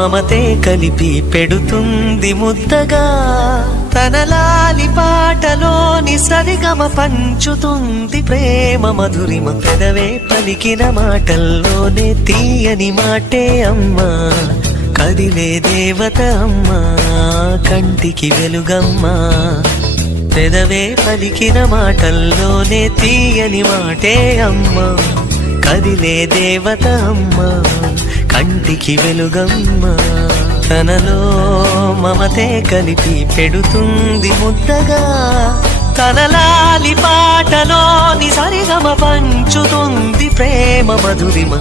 మమతే కలిపి పెడుతుంది ముద్దగా, తన లాలి పాటలోని సరిగమ పంచుతుంది ప్రేమ మధురిమ. పెదవే పలికిన మాటల్లోనే తీయని మాటే అమ్మా, కదిలే దేవత అమ్మా, కంటికి వెలుగమ్మా. పెదవే పలికిన మాటల్లోనే తీయని మాటే అమ్మా, కదిలే దేవత అమ్మా, కంటికి వెలుగమ్మా. తనలో మమతే కలిపి పెడుతుంది ముద్దగా, తన లాలి పాటలోని సరిగమ పంచుతుంది ప్రేమ మధురిమ.